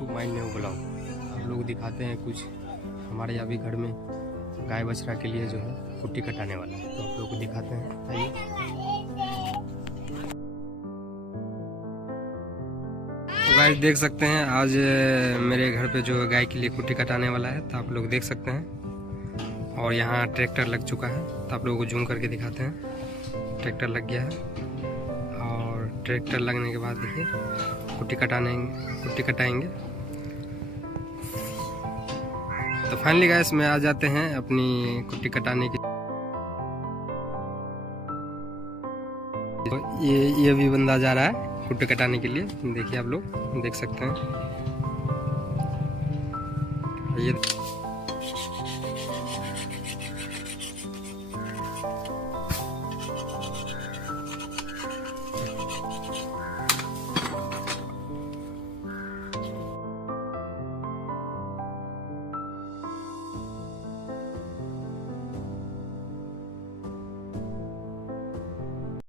To my new blog. आप लोग दिखाते हैं कुछ हमारे यहाँ भी घर में गाय बछड़ा के लिए जो है कुट्टी कटाने वाला है, तो आप लोग को दिखाते हैं। आइए। तो गाइस देख सकते हैं आज मेरे घर पे जो गाय के लिए कुट्टी कटाने वाला है, तो आप लोग देख सकते हैं। और यहाँ ट्रैक्टर लग चुका है, तो आप लोगों को जूम करके दिखाते हैं। ट्रैक्टर लग गया है और ट्रैक्टर लगने के बाद देखिए कुट्टी कटाएंगे। तो फाइनली गाइस में आ जाते हैं अपनी कुट्टी कटाने की। तो ये भी बंदा जा रहा है कुट्टी कटाने के लिए, देखिए आप लोग देख सकते हैं ये।